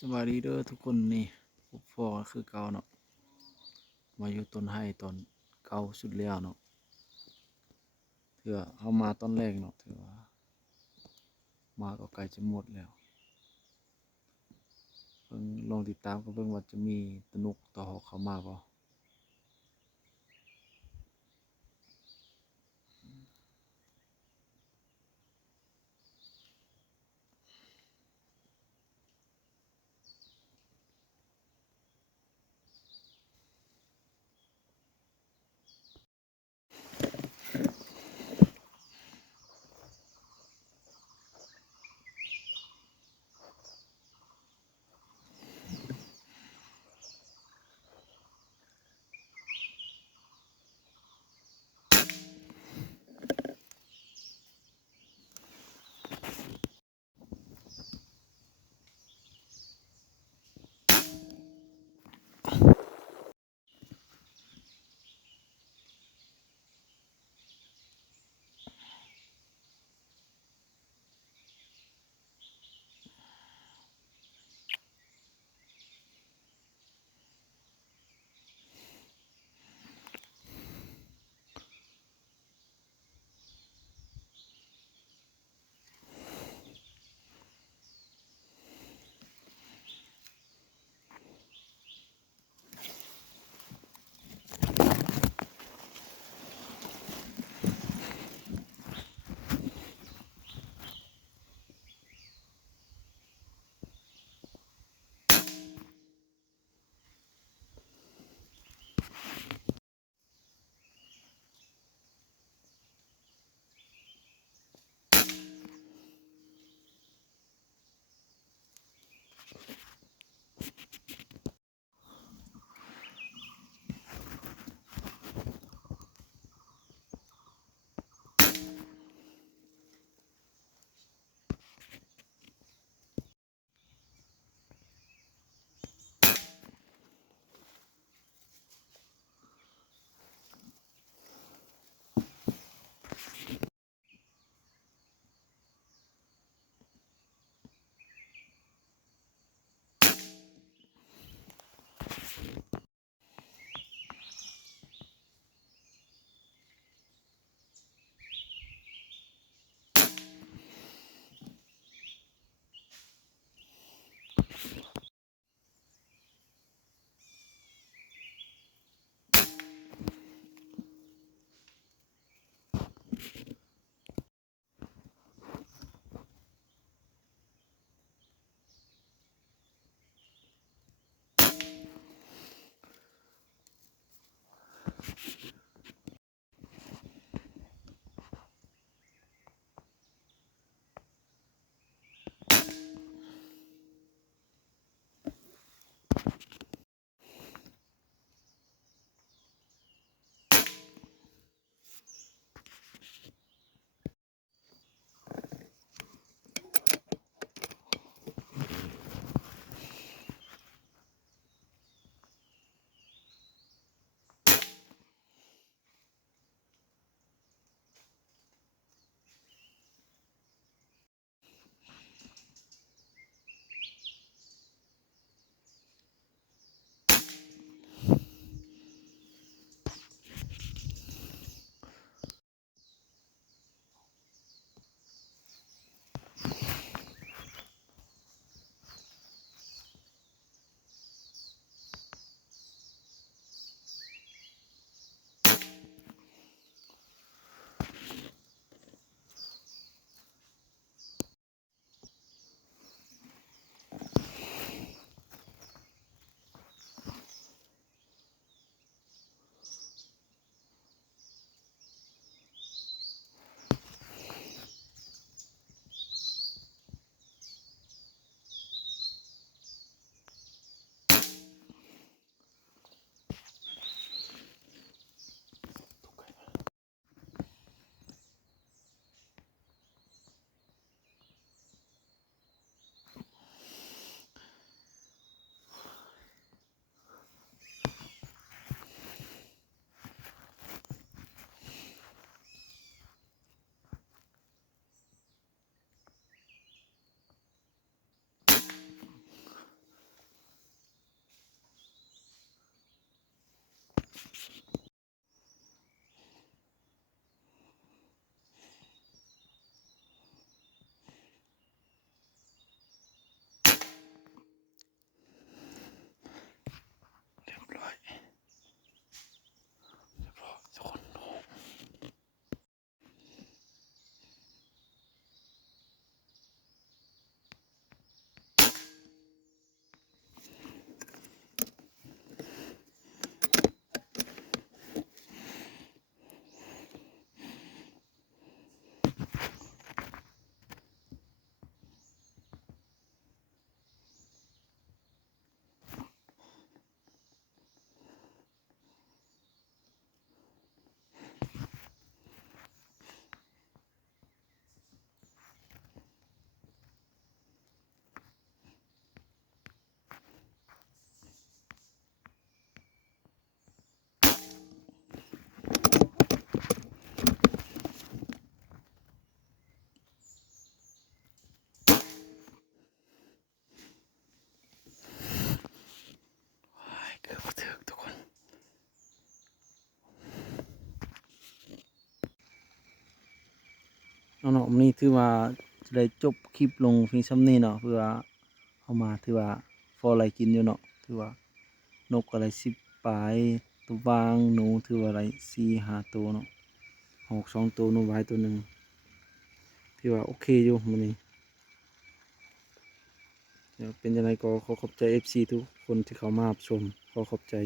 สวัสดีเด้อทุกคนนี่พบฟอคือเก่าเนาะมาอยู่ต้นไห้ตอนเก่าสุดแล้วเนาะเถื่อเอามาตอนแรกเนาะถือว่ามาก็ใกล้จะหมดแล้วเพิ่งลองติดตามก็เบิ่งว่าจะมีสนุกต่อเขามาบ่ เอาเนาะมื้อนี้ถือว่าจะได้จบคลิปลงเพียงส่ำนี้เนาะเพื่อเฮามาถือว่าพออะไรกินอยู่เนาะถือว่านกก็ได้10ปลายตัววางหนูถือว่าได้4-5ตัวเนาะหอก2ตัวหนูหวายตัวหนึ่งถือว่าโอเคอยู่มื้อนี้เดี๋ยวเป็นจังไดก็ขอขอบใจ FC ทุกคนที่เข้ามารับชมขอขอบใจ